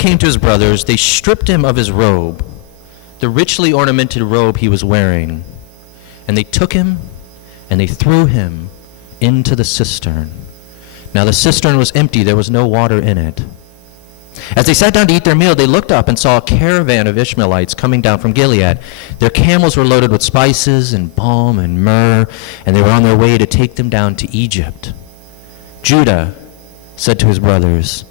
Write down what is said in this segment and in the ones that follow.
came to his brothers, they stripped him of his robe, the richly ornamented robe he was wearing, and they took him and they threw him into the cistern. Now the cistern was empty, there was no water in it. As they sat down to eat their meal, they looked up and saw a caravan of Ishmaelites coming down from Gilead. Their camels were loaded with spices and balm and myrrh, and they were on their way to take them down to Egypt. Judah said to his brothers,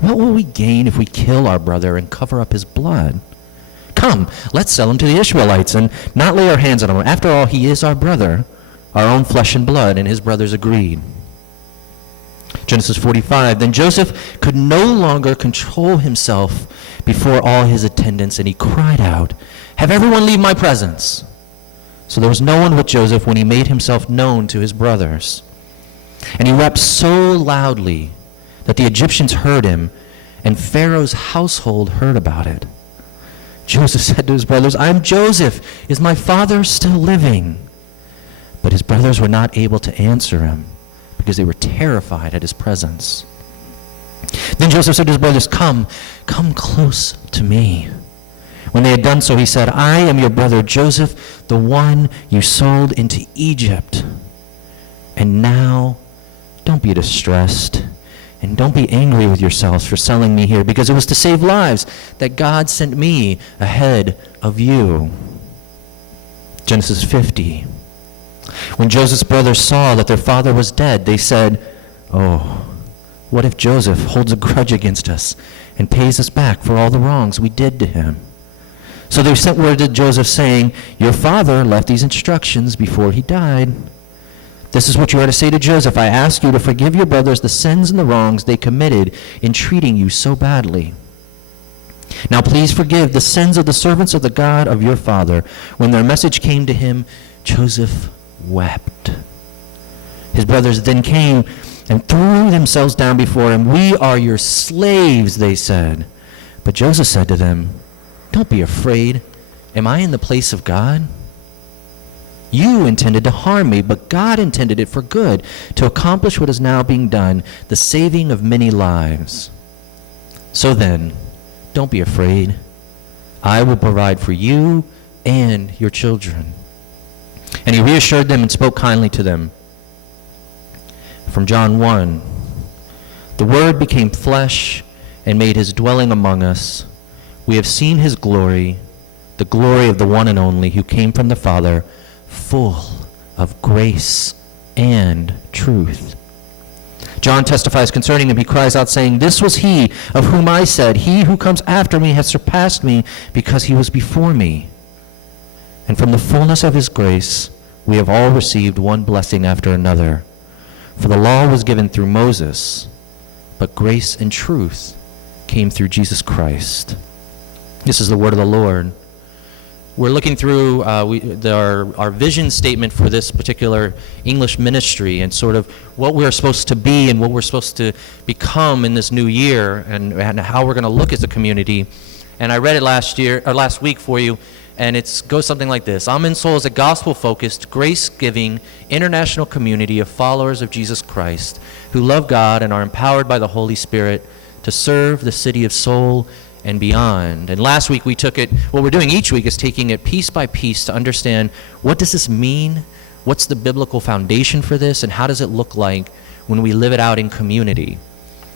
"What will we gain if we kill our brother and cover up his blood? Come, let's sell him to the Ishmaelites and not lay our hands on him. After all, he is our brother, our own flesh and blood." And his brothers agreed. Genesis 45, then Joseph could no longer control himself before all his attendants, and he cried out, "Have everyone leave my presence." So there was no one with Joseph when he made himself known to his brothers. And he wept so loudly that the Egyptians heard him, and Pharaoh's household heard about it. Joseph said to his brothers, "I am Joseph. Is my father still living?" But his brothers were not able to answer him, because they were terrified at his presence. Then Joseph said to his brothers, come close to me." When they had done so, he said, "I am your brother Joseph, the one you sold into Egypt. And now, don't be distressed, and don't be angry with yourselves for selling me here, because it was to save lives that God sent me ahead of you." Genesis 50. When Joseph's brothers saw that their father was dead, they said, "Oh, what if Joseph holds a grudge against us and pays us back for all the wrongs we did to him?" So they sent word to Joseph saying, "Your father left these instructions before he died. This is what you are to say to Joseph. I ask you to forgive your brothers the sins and the wrongs they committed in treating you so badly. Now please forgive the sins of the servants of the God of your father." When their message came to him, Joseph wept. His brothers then came and threw themselves down before him. "We are your slaves," they said. But Joseph said to them, "Don't be afraid. Am I in the place of God? You intended to harm me, but God intended it for good, to accomplish what is now being done, the saving of many lives. So then, don't be afraid. I will provide for you and your children." And he reassured them and spoke kindly to them. From John 1, "The Word became flesh and made his dwelling among us. We have seen his glory, the glory of the one and only who came from the Father, full of grace and truth." John testifies concerning him. He cries out saying, "This was he of whom I said, 'He who comes after me has surpassed me because he was before me.' And from the fullness of his grace, we have all received one blessing after another. For the law was given through Moses, but grace and truth came through Jesus Christ." This is the word of the Lord. We're looking through our vision statement for this particular English ministry and sort of what we're supposed to be and what we're supposed to become in this new year and how we're going to look as a community. And I read it last week for you, and it goes something like this. Amen Seoul is a gospel-focused, grace-giving, international community of followers of Jesus Christ who love God and are empowered by the Holy Spirit to serve the city of Seoul and beyond. And last week we took it, what we're doing each week is taking it piece by piece to understand, what does this mean? What's the biblical foundation for this? And how does it look like when we live it out in community,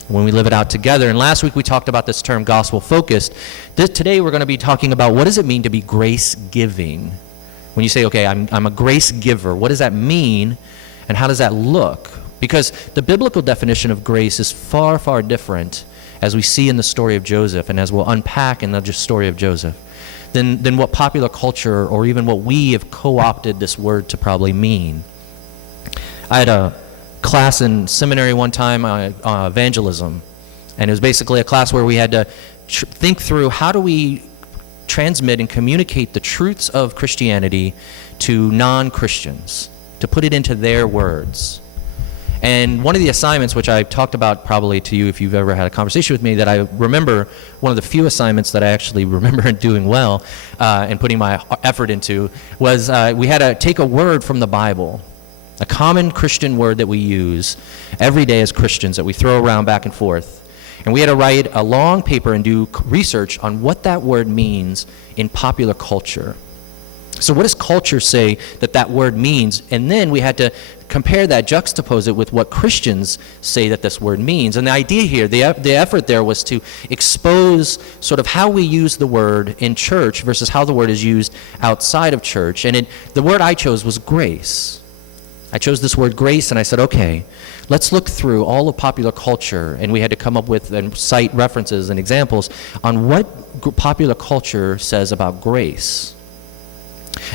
when we live it out together? And last week we talked about this term gospel-focused. Today we're going to be talking about, what does it mean to be grace-giving? When you say, okay, I'm a grace giver, what does that mean and how does that look? Because the biblical definition of grace is far, far different, as we see in the story of Joseph and as we'll unpack in the story of Joseph, than what popular culture or even what we have co-opted this word to probably mean. I had a class in seminary one time, evangelism, and it was basically a class where we had to think through, how do we transmit and communicate the truths of Christianity to non-Christians, to put it into their words. And one of the assignments, which I talked about probably to you if you've ever had a conversation with me, that I remember, one of the few assignments that I actually remember doing well and putting my effort into, was we had to take a word from the Bible, a common Christian word that we use every day as Christians that we throw around back and forth. And we had to write a long paper and do research on what that word means in popular culture. So what does culture say that word means? And then we had to compare that, juxtapose it with what Christians say that this word means. And the idea here, the effort there was to expose sort of how we use the word in church versus how the word is used outside of church. And the word I chose was grace. I chose this word grace, and I said, okay, let's look through all of popular culture. And we had to come up with and cite references and examples on what popular culture says about grace.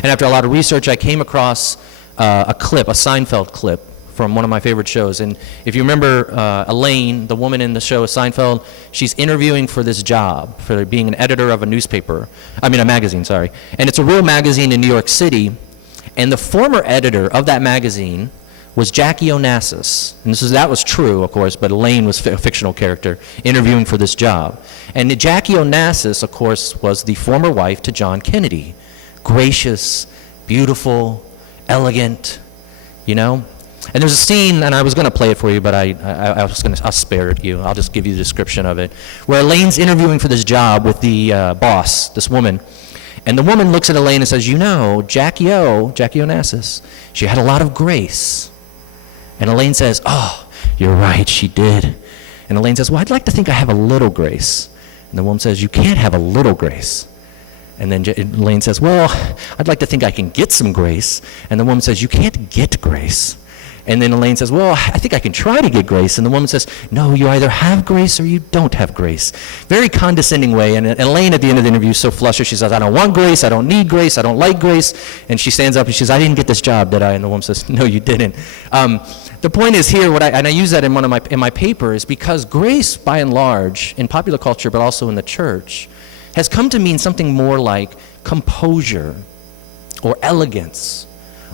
And after a lot of research, I came across a Seinfeld clip from one of my favorite shows. And if you remember Elaine, the woman in the show Seinfeld, she's interviewing for this job, for being an editor of a magazine, sorry. And it's a real magazine in New York City. And the former editor of that magazine was Jackie Onassis. And that was true, of course, but Elaine was a fictional character interviewing for this job. And Jackie Onassis, of course, was the former wife to John Kennedy. Gracious, beautiful, elegant, And there's a scene, and I was going to play it for you, but I'll spare it you. I'll just give you the description of it, where Elaine's interviewing for this job with the boss, this woman. And the woman looks at Elaine and says, Jackie Onassis, she had a lot of grace. And Elaine says, oh, you're right, she did. And Elaine says, well, I'd like to think I have a little grace. And the woman says, you can't have a little grace. And then Elaine says, well, I'd like to think I can get some grace. And the woman says, you can't get grace. And then Elaine says, well, I think I can try to get grace. And the woman says, no, you either have grace or you don't have grace. Very condescending way. And Elaine at the end of the interview is so flustered. She says, I don't want grace. I don't need grace. I don't like grace. And she stands up and she says, I didn't get this job, did I? And the woman says, no, you didn't. The point is here, and I use that in my paper, is because grace, by and large, in popular culture, but also in the church, has come to mean something more like composure or elegance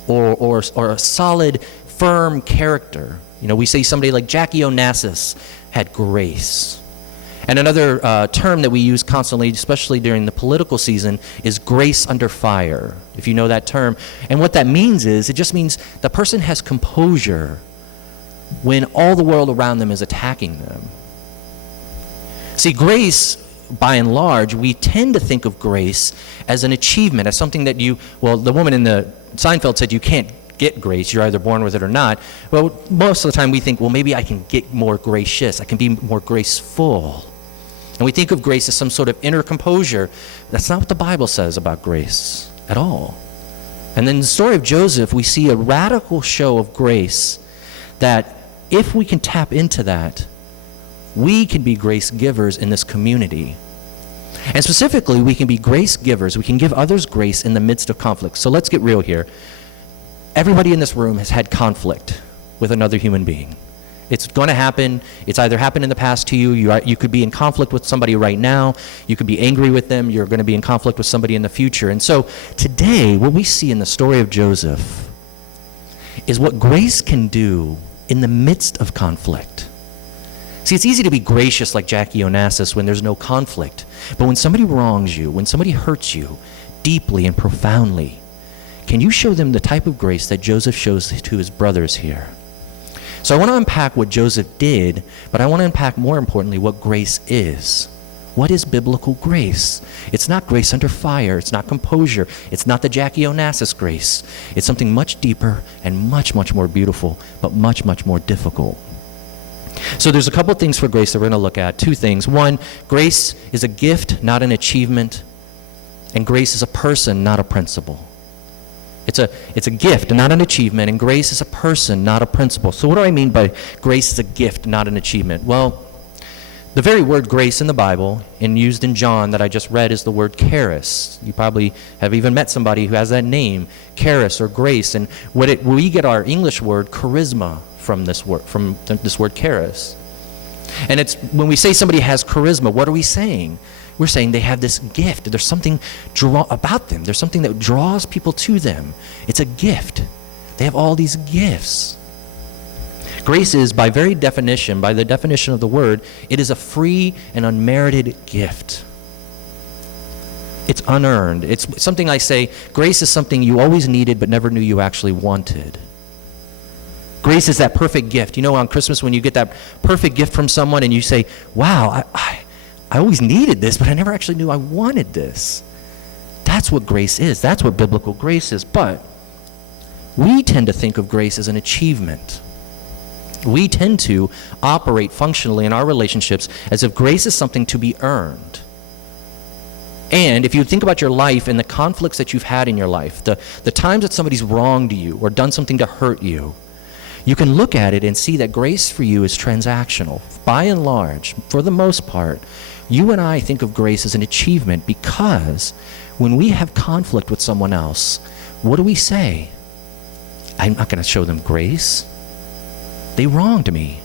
or a solid, firm character. We say somebody like Jackie Onassis had grace. And another term that we use constantly, especially during the political season, is grace under fire, if you know that term. And what that means is, it just means the person has composure when all the world around them is attacking them. See, grace, by and large, we tend to think of grace as an achievement, as something that the woman in the Seinfeld said you can't get grace, you're either born with it or not. Well, most of the time we think, well, maybe I can get more gracious, I can be more graceful. And we think of grace as some sort of inner composure. That's not what the Bible says about grace at all. And then in the story of Joseph, we see a radical show of grace that if we can tap into that, we can be grace givers in this community. And specifically, we can be grace givers. We can give others grace in the midst of conflict. So let's get real here. Everybody in this room has had conflict with another human being. It's going to happen. It's either happened in the past to you. You could be in conflict with somebody right now. You could be angry with them. You're going to be in conflict with somebody in the future. And so today, what we see in the story of Joseph is what grace can do in the midst of conflict. See, it's easy to be gracious like Jackie Onassis when there's no conflict. But when somebody wrongs you, when somebody hurts you deeply and profoundly, can you show them the type of grace that Joseph shows to his brothers here? So I want to unpack what Joseph did, but I want to unpack more importantly what grace is. What is biblical grace? It's not grace under fire. It's not composure. It's not the Jackie Onassis grace. It's something much deeper and much, much more beautiful, but much, much more difficult. So there's a couple of things for grace that we're going to look at. Two things. One, grace is a gift, not an achievement. And grace is a person, not a principle. It's a gift, not an achievement. And grace is a person, not a principle. So what do I mean by grace is a gift, not an achievement? Well, the very word grace in the Bible, and used in John that I just read, is the word charis. You probably have even met somebody who has that name, charis or grace. And we get our English word charisma from this word charis. And it's when we say somebody has charisma, what are we saying? We're saying they have this gift. There's something about them. There's something that draws people to them. It's a gift. They have all these gifts. Grace is, by the definition of the word, it is a free and unmerited gift. It's unearned. It's something I say, grace is something you always needed but never knew you actually wanted. Grace is that perfect gift. You know, on Christmas when you get that perfect gift from someone and you say, wow, I always needed this, but I never actually knew I wanted this. That's what grace is. That's what biblical grace is. But we tend to think of grace as an achievement. We tend to operate functionally in our relationships as if grace is something to be earned. And if you think about your life and the conflicts that you've had in your life, the times that somebody's wronged you or done something to hurt you, you can look at it and see that grace for you is transactional. By and large, for the most part, you and I think of grace as an achievement because when we have conflict with someone else, what do we say? I'm not going to show them grace. They wronged me.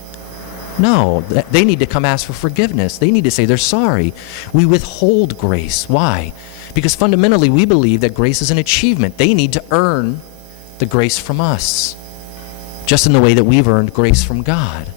No, they need to come ask for forgiveness. They need to say they're sorry. We withhold grace. Why? Because fundamentally we believe that grace is an achievement. They need to earn the grace from us, just in the way that we've earned grace from God.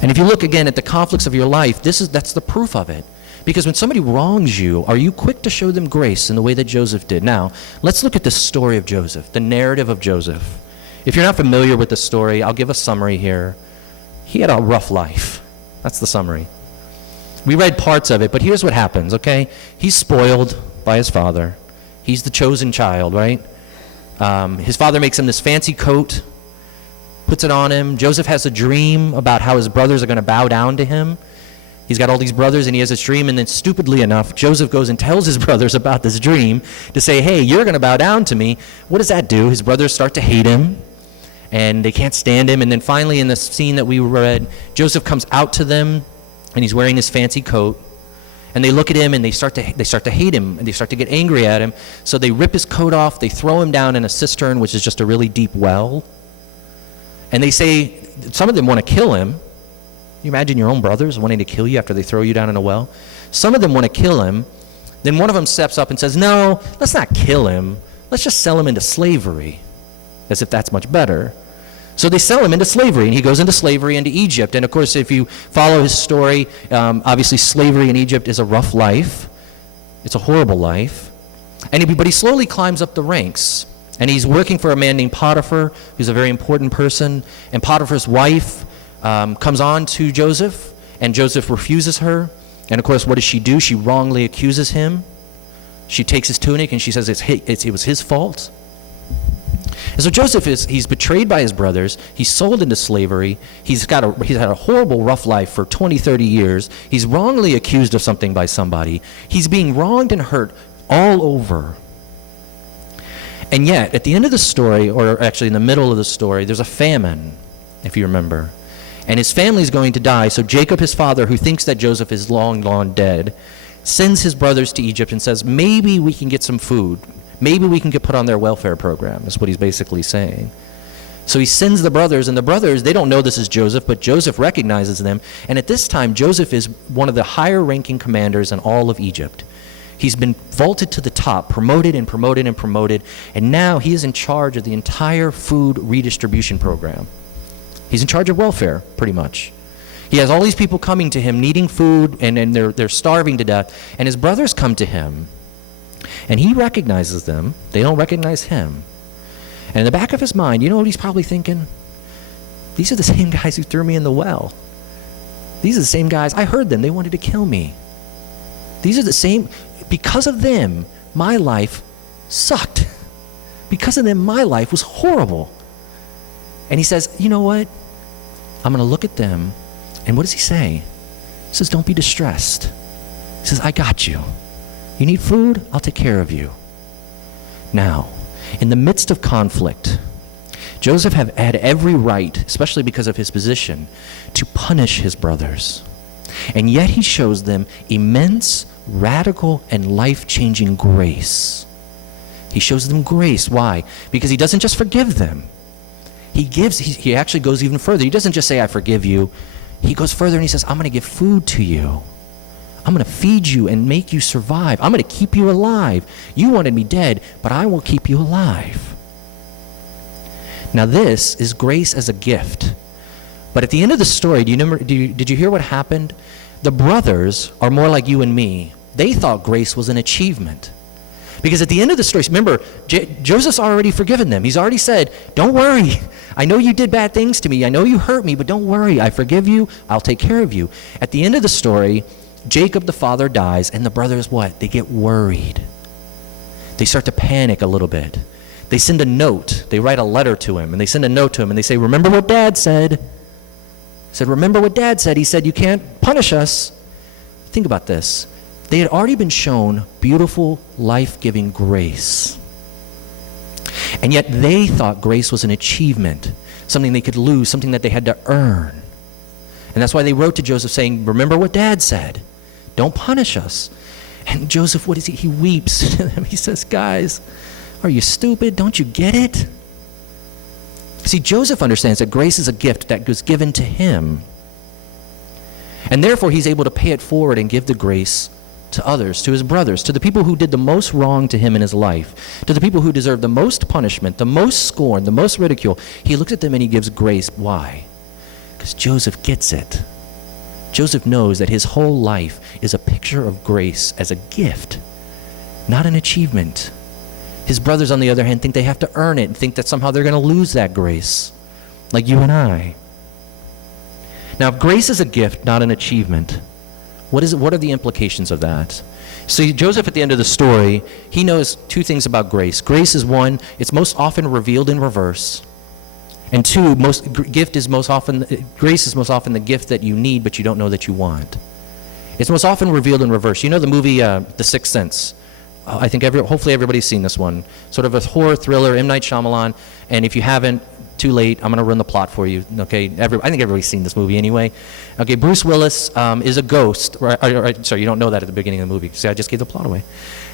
And if you look again at the conflicts of your life, that's the proof of it. Because when somebody wrongs you, are you quick to show them grace in the way that Joseph did? Now, let's look at the story of Joseph, the narrative of Joseph. If you're not familiar with the story, I'll give a summary here. He had a rough life. That's the summary. We read parts of it, but here's what happens, okay? He's spoiled by his father. He's the chosen child, right? His father makes him this fancy coat, puts it on him. Joseph has a dream about how his brothers are going to bow down to him. He's got all these brothers, and he has this dream, and then stupidly enough, Joseph goes and tells his brothers about this dream to say, hey, you're going to bow down to me. What does that do? His brothers start to hate him, and they can't stand him. And then finally, in the scene that we read, Joseph comes out to them, and he's wearing his fancy coat. And they look at him, and they start to hate him, and they start to get angry at him. So they rip his coat off. They throw him down in a cistern, which is just a really deep well. And they say, some of them want to kill him. You imagine your own brothers wanting to kill you after they throw you down in a well? Some of them want to kill him. Then one of them steps up and says, no, let's not kill him. Let's just sell him into slavery, as if that's much better. So they sell him into slavery, and he goes into slavery into Egypt. And of course, if you follow his story, obviously slavery in Egypt is a rough life. It's a horrible life. But he slowly climbs up the ranks. And he's working for a man named Potiphar, who's a very important person. And Potiphar's wife comes on to Joseph, and Joseph refuses her. And of course, what does she do? She wrongly accuses him. She takes his tunic and she says it was his fault. And so Joseph he's betrayed by his brothers. He's sold into slavery. He's had a horrible, rough life for 20, 30 years. He's wrongly accused of something by somebody. He's being wronged and hurt all over. And yet, at the end of the story, or actually in the middle of the story, there's a famine, if you remember. And his family's going to die. So Jacob, his father, who thinks that Joseph is long, long dead, sends his brothers to Egypt and says, maybe we can get some food. Maybe we can get put on their welfare program, is what he's basically saying. So he sends the brothers, and the brothers, they don't know this is Joseph, but Joseph recognizes them. And at this time, Joseph is one of the higher-ranking commanders in all of Egypt. He's been vaulted to the top, promoted and promoted and promoted, and now he is in charge of the entire food redistribution program. He's in charge of welfare, pretty much. He has all these people coming to him needing food, and they're starving to death. And his brothers come to him, and he recognizes them. They don't recognize him. And in the back of his mind, you know what he's probably thinking? These are the same guys who threw me in the well. These are the same guys. I heard them. They wanted to kill me. These are the same. Because of them, my life sucked. Because of them, my life was horrible. And he says, you know what? I'm going to look at them. And what does he say? He says, don't be distressed. He says, I got you. You need food? I'll take care of you. Now, in the midst of conflict, Joseph had every right, especially because of his position, to punish his brothers. And yet he shows them immense, radical, and life-changing grace. He shows them grace. Why? Because he doesn't just forgive them. He actually goes even further. He doesn't just say, I forgive you. He goes further and he says, I'm going to give food to you. I'm going to feed you and make you survive. I'm going to keep you alive. You wanted me dead, but I will keep you alive. Now this is grace as a gift. But at the end of the story, did you hear what happened? The brothers are more like you and me. They thought grace was an achievement. Because at the end of the story, remember, Joseph's already forgiven them. He's already said, don't worry. I know you did bad things to me. I know you hurt me, but don't worry. I forgive you. I'll take care of you. At the end of the story, Jacob, the father, dies, and the brothers, what? They get worried. They start to panic a little bit. They send a note. They write a letter to him, and they send a note to him, and they say, remember what Dad said? He said, remember what Dad said. He said, you can't punish us. Think about this. They had already been shown beautiful, life-giving grace. And yet they thought grace was an achievement, something they could lose, something that they had to earn. And that's why they wrote to Joseph saying, remember what Dad said. Don't punish us. And Joseph, what is he? He weeps to them. He says, guys, are you stupid? Don't you get it? See, Joseph understands that grace is a gift that was given to him. And therefore, he's able to pay it forward and give the grace to others, to his brothers, to the people who did the most wrong to him in his life, to the people who deserve the most punishment, the most scorn, the most ridicule. He looks at them and he gives grace. Why? Because Joseph gets it. Joseph knows that his whole life is a picture of grace as a gift, not an achievement. His brothers, on the other hand, think they have to earn it and think that somehow they're going to lose that grace, like you and I. Now, if grace is a gift, not an achievement, what are the implications of that? See, Joseph, at the end of the story, he knows two things about grace. Grace is one, it's most often revealed in reverse. And two, grace is most often the gift that you need, but you don't know that you want. It's most often revealed in reverse. You know the movie The Sixth Sense? I think hopefully everybody's seen this one. Sort of a horror thriller, M. Night Shyamalan. And if you haven't, too late, I'm going to run the plot for you. Okay, I think everybody's seen this movie anyway. Okay, Bruce Willis is a ghost. Sorry, you don't know that at the beginning of the movie. See, I just gave the plot away.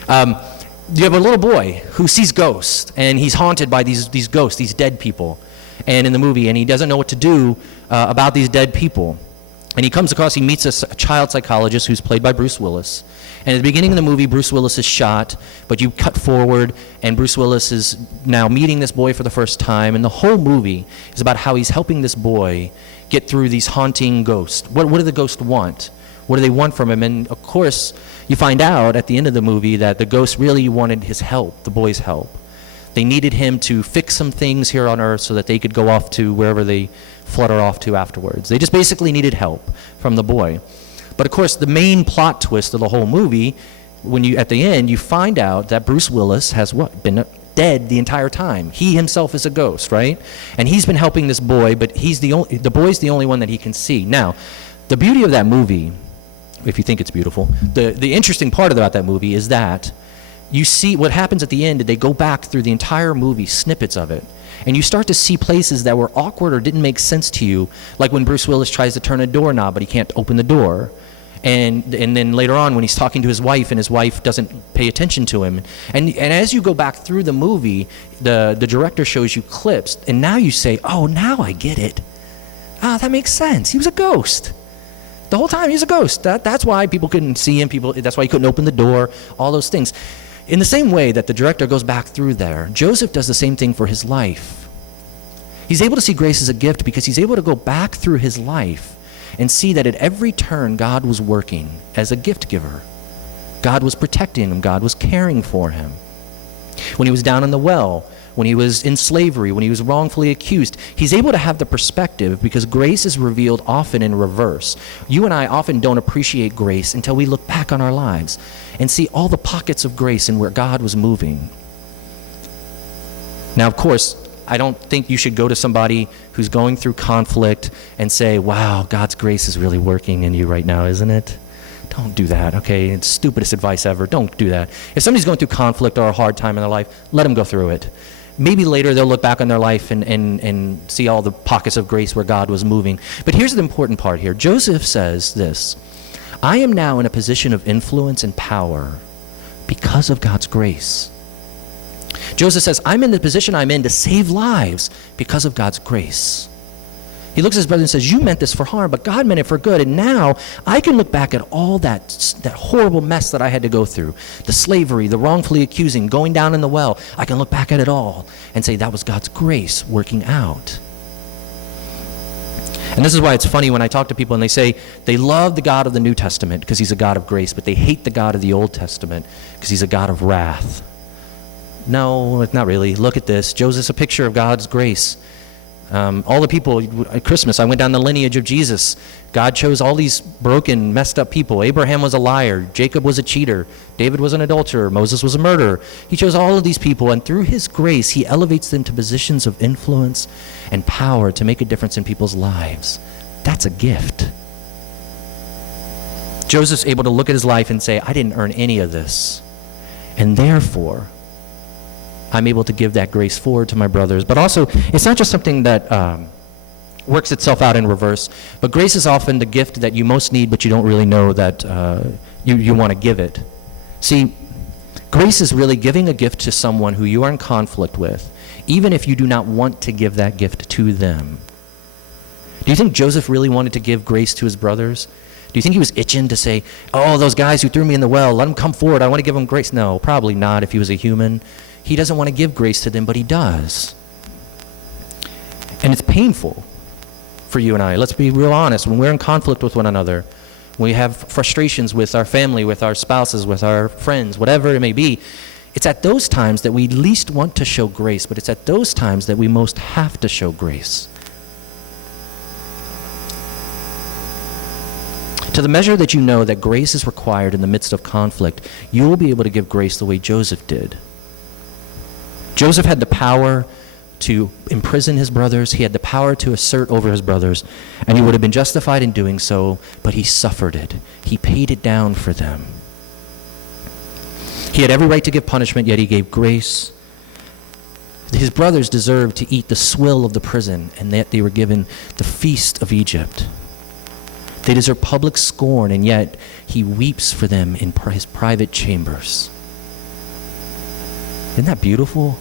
You have a little boy who sees ghosts, and he's haunted by these ghosts, these dead people. And in the movie, and he doesn't know what to do about these dead people. And he meets a child psychologist who's played by Bruce Willis. And at the beginning of the movie, Bruce Willis is shot, but you cut forward, and Bruce Willis is now meeting this boy for the first time. And the whole movie is about how he's helping this boy get through these haunting ghosts. What do the ghosts want? What do they want from him? And of course, you find out at the end of the movie that the ghosts really wanted his help, the boy's help. They needed him to fix some things here on earth so that they could go off to wherever they flutter off to afterwards. They just basically needed help from the boy. But of course, the main plot twist of the whole movie, at the end, you find out that Bruce Willis has been dead the entire time. He himself is a ghost, right? And he's been helping this boy, but the boy's the only one that he can see. Now, the beauty of that movie, if you think it's beautiful, the interesting part about that movie is that you see what happens at the end. They go back through the entire movie, snippets of it, and you start to see places that were awkward or didn't make sense to you, like when Bruce Willis tries to turn a doorknob, but he can't open the door. And then later on when he's talking to his wife and his wife doesn't pay attention to him. And as you go back through the movie, the director shows you clips, and now you say, oh, now I get it. That makes sense. He was a ghost. The whole time he was a ghost. That's why people couldn't see him. That's why he couldn't open the door, all those things. In the same way that the director goes back through there, Joseph does the same thing for his life. He's able to see grace as a gift because he's able to go back through his life and see that at every turn God was working as a gift giver. God was protecting him. God was caring for him. When he was down in the well, when he was in slavery, when he was wrongfully accused, he's able to have the perspective because grace is revealed often in reverse. You and I often don't appreciate grace until we look back on our lives and see all the pockets of grace and where God was moving. Now, of course, I don't think you should go to somebody who's going through conflict and say, wow, God's grace is really working in you right now, isn't it? Don't do that, okay? It's the stupidest advice ever. Don't do that. If somebody's going through conflict or a hard time in their life, let them go through it. Maybe later they'll look back on their life and see all the pockets of grace where God was moving. But here's the important part here. Joseph says this, I am now in a position of influence and power because of God's grace. Joseph says, I'm in the position I'm in to save lives because of God's grace. He looks at his brother and says, you meant this for harm, but God meant it for good. And now I can look back at all that horrible mess that I had to go through, the slavery, the wrongfully accusing, going down in the well. I can look back at it all and say that was God's grace working out. And this is why it's funny when I talk to people and they say they love the God of the New Testament because he's a God of grace, but they hate the God of the Old Testament because he's a God of wrath. No, not really. Look at this. Joseph's a picture of God's grace. All the people at Christmas, I went down the lineage of Jesus. God chose all these broken, messed up people. Abraham was a liar. Jacob was a cheater. David was an adulterer. Moses was a murderer. He chose all of these people, and through his grace, he elevates them to positions of influence and power to make a difference in people's lives. That's a gift. Joseph's able to look at his life and say, I didn't earn any of this. And therefore, I'm able to give that grace forward to my brothers. But also, it's not just something that works itself out in reverse, but grace is often the gift that you most need, but you don't really know that you want to give it. See, grace is really giving a gift to someone who you are in conflict with, even if you do not want to give that gift to them. Do you think Joseph really wanted to give grace to his brothers? Do you think he was itching to say, oh, those guys who threw me in the well, let them come forward, I want to give them grace? No, probably not if he was a human. He doesn't want to give grace to them, but he does. And it's painful for you and I. Let's be real honest. When we're in conflict with one another, we have frustrations with our family, with our spouses, with our friends, whatever it may be, it's at those times that we least want to show grace, but it's at those times that we most have to show grace. To the measure that you know that grace is required in the midst of conflict, you will be able to give grace the way Joseph did. Joseph had the power to imprison his brothers. He had the power to assert over his brothers, and he would have been justified in doing so, but he suffered it. He paid it down for them. He had every right to give punishment, yet he gave grace. His brothers deserved to eat the swill of the prison, and yet they were given the feast of Egypt. They deserve public scorn, and yet he weeps for them in his private chambers. Isn't that beautiful?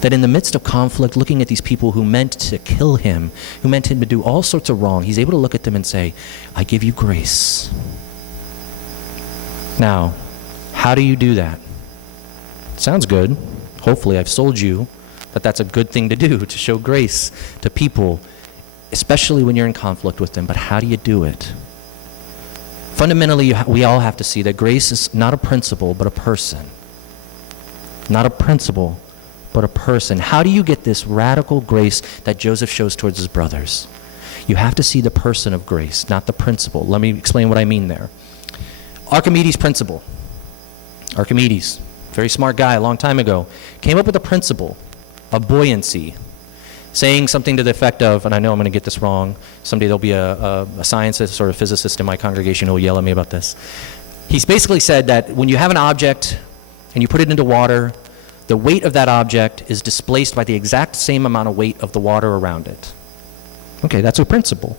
That in the midst of conflict, looking at these people who meant to kill him, who meant him to do all sorts of wrong, he's able to look at them and say, I give you grace. Now, how do you do that? Sounds good. Hopefully I've sold you that that's a good thing to do, to show grace to people, especially when you're in conflict with them. But how do you do it? Fundamentally, we all have to see that grace is not a principle, but a person. Not a principle, but a person. How do you get this radical grace that Joseph shows towards his brothers? You have to see the person of grace, not the principle. Let me explain what I mean there. Archimedes' principle. Archimedes, very smart guy a long time ago, came up with a principle of buoyancy, saying something to the effect of, and I know I'm going to get this wrong, someday there'll be a scientist or a physicist in my congregation who will yell at me about this. He's basically said that when you have an object and you put it into water, the weight of that object is displaced by the exact same amount of weight of the water around it. Okay, that's a principle.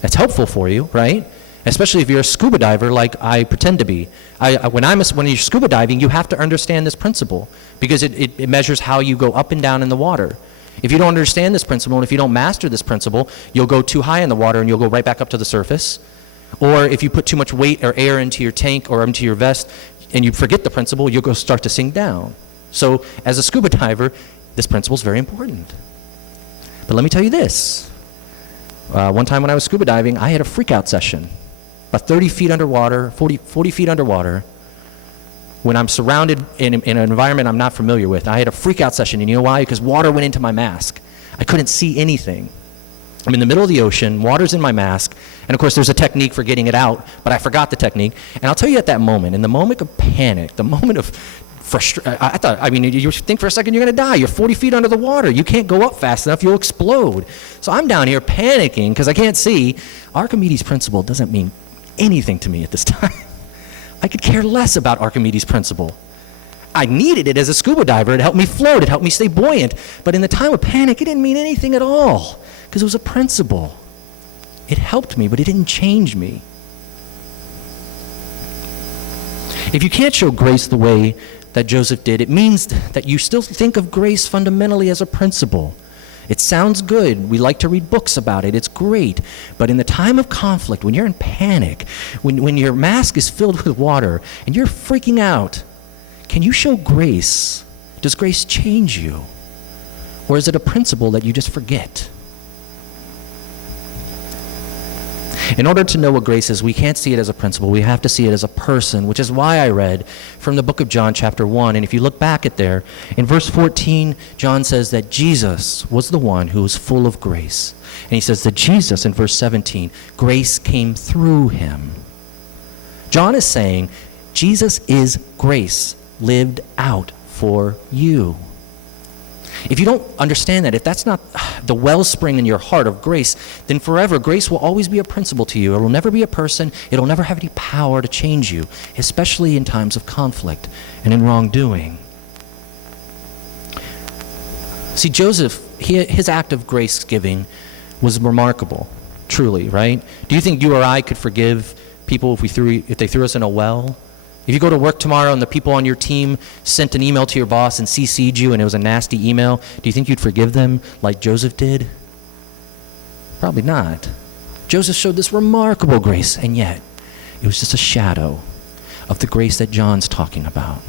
That's helpful for you, right? Especially if you're a scuba diver like I pretend to be. When you're scuba diving, you have to understand this principle because it measures how you go up and down in the water. If you don't understand this principle and if you don't master this principle, you'll go too high in the water and you'll go right back up to the surface. Or if you put too much weight or air into your tank or into your vest and you forget the principle, you'll go start to sink down. So as a scuba diver, this principle is very important. But let me tell you this. One time when I was scuba diving, I had a freak-out session. About 30 feet underwater, 40 feet underwater, when I'm surrounded in an environment I'm not familiar with. I had a freak-out session, and you know why? Because water went into my mask. I couldn't see anything. I'm in the middle of the ocean, water's in my mask, and of course there's a technique for getting it out, but I forgot the technique. And I'll tell you at that moment, in the moment of panic, the moment of frustration, you think for a second you're going to die. You're 40 feet under the water. You can't go up fast enough. You'll explode. So I'm down here panicking because I can't see. Archimedes' principle doesn't mean anything to me at this time. I could care less about Archimedes' principle. I needed it as a scuba diver. It helped me float. It helped me stay buoyant. But in the time of panic, it didn't mean anything at all because it was a principle. It helped me, but it didn't change me. If you can't show grace the way that Joseph did, it means that you still think of grace fundamentally as a principle. It sounds good. We like to read books about it. It's great. But in the time of conflict, when you're in panic, when your mask is filled with water and you're freaking out, can you show grace? Does grace change you? Or is it a principle that you just forget? In order to know what grace is, we can't see it as a principle. We have to see it as a person, which is why I read from the book of John chapter 1. And if you look back at there, in verse 14, John says that Jesus was the one who was full of grace. And he says that Jesus, in verse 17, grace came through him. John is saying Jesus is grace lived out for you. If you don't understand that, if that's not the wellspring in your heart of grace, then forever grace will always be a principle to you. It will never be a person. It will never have any power to change you, especially in times of conflict and in wrongdoing. See, Joseph, his act of grace giving was remarkable, truly, right? Do you think you or I could forgive people if they threw us in a well? If you go to work tomorrow and the people on your team sent an email to your boss and CC'd you and it was a nasty email, do you think you'd forgive them like Joseph did? Probably not. Joseph showed this remarkable grace, and yet it was just a shadow of the grace that John's talking about.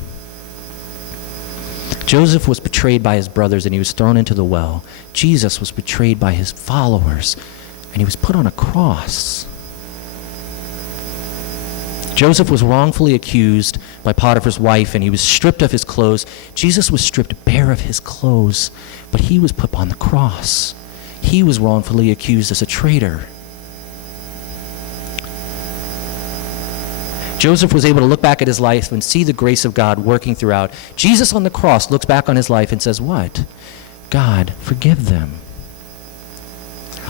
Joseph was betrayed by his brothers and he was thrown into the well. Jesus was betrayed by his followers and he was put on a cross. Joseph was wrongfully accused by Potiphar's wife and he was stripped of his clothes. Jesus was stripped bare of his clothes, but he was put on the cross. He was wrongfully accused as a traitor. Joseph was able to look back at his life and see the grace of God working throughout. Jesus on the cross looks back on his life and says, what? God, forgive them.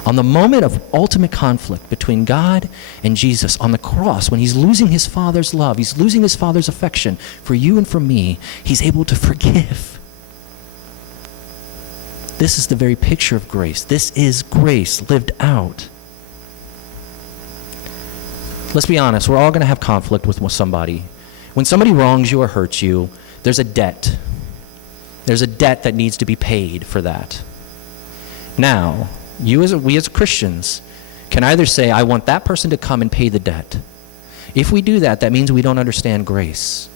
On the moment of ultimate conflict between God and Jesus on the cross, when he's losing his Father's love, he's losing his Father's affection for you and for me, he's able to forgive. This is the very picture of grace. This is grace lived out. Let's be honest, we're all going to have conflict with somebody. When somebody wrongs you or hurts you, there's a debt. There's a debt that needs to be paid for that. Now, we as Christians can either say, I want that person to come and pay the debt. If we do that, that means we don't understand grace.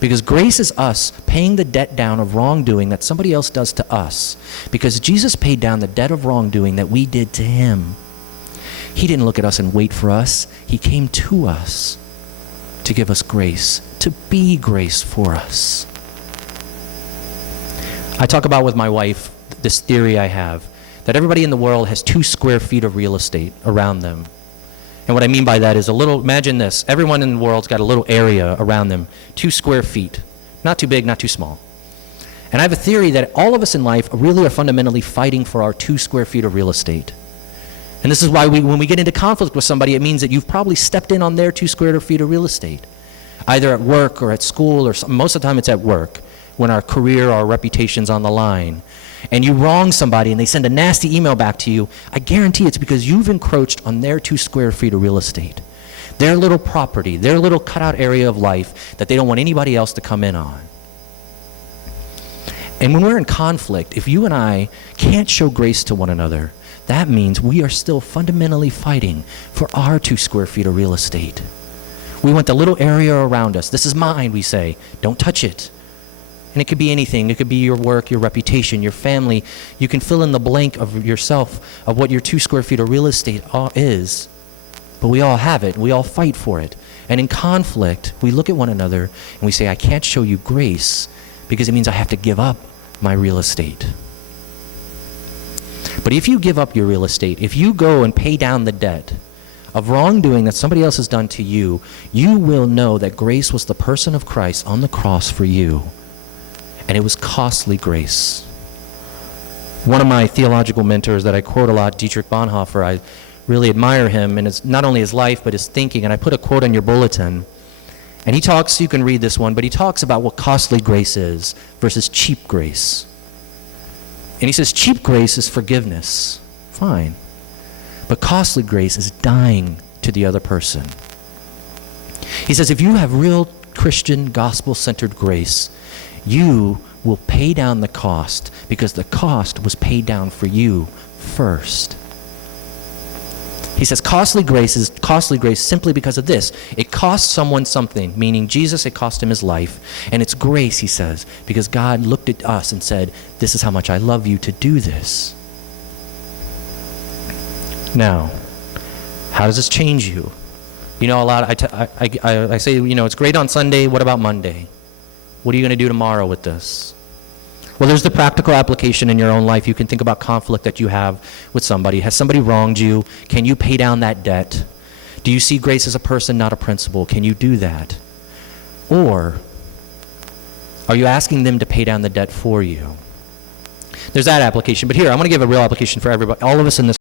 Because grace is us paying the debt down of wrongdoing that somebody else does to us. Because Jesus paid down the debt of wrongdoing that we did to him. He didn't look at us and wait for us. He came to us to give us grace, to be grace for us. I talk about with my wife this theory I have, that everybody in the world has 2 square feet of real estate around them. And what I mean by that is imagine this, everyone in the world's got a little area around them, 2 square feet. Not too big, not too small. And I have a theory that all of us in life really are fundamentally fighting for our 2 square feet of real estate. And this is why when we get into conflict with somebody, it means that you've probably stepped in on their 2 square feet of real estate, either at work or at school, or most of the time it's at work, when our career or our reputation's on the line. And you wrong somebody and they send a nasty email back to you, I guarantee it's because you've encroached on their 2 square feet of real estate, their little property, their little cutout area of life that they don't want anybody else to come in on. And when we're in conflict, if you and I can't show grace to one another, that means we are still fundamentally fighting for our 2 square feet of real estate. We want the little area around us. This is mine, we say. Don't touch it. And it could be anything. It could be your work, your reputation, your family. You can fill in the blank of yourself, of what your 2 square feet of real estate is. But we all have it. We all fight for it. And in conflict, we look at one another and we say, I can't show you grace because it means I have to give up my real estate. But if you give up your real estate, if you go and pay down the debt of wrongdoing that somebody else has done to you, you will know that grace was the person of Christ on the cross for you. And it was costly grace. One of my theological mentors that I quote a lot, Dietrich Bonhoeffer, I really admire him, and it's not only his life, but his thinking. And I put a quote on your bulletin. And he talks, you can read this one, but he talks about what costly grace is versus cheap grace. And he says cheap grace is forgiveness. Fine. But costly grace is dying to the other person. He says if you have real Christian gospel-centered grace, you will pay down the cost because the cost was paid down for you first. He says costly grace is costly grace simply because of this. It cost someone something, meaning Jesus, it cost him his life. And it's grace, he says, because God looked at us and said, this is how much I love you to do this. Now, How does this change you? You know, a lot, I say, you know, it's great on Sunday. What about Monday? What are you going to do tomorrow with this? Well, there's the practical application in your own life. You can think about conflict that you have with somebody. Has somebody wronged you? Can you pay down that debt? Do you see grace as a person, not a principle? Can you do that? Or are you asking them to pay down the debt for you? There's that application. But here, I want to give a real application for everybody, all of us in this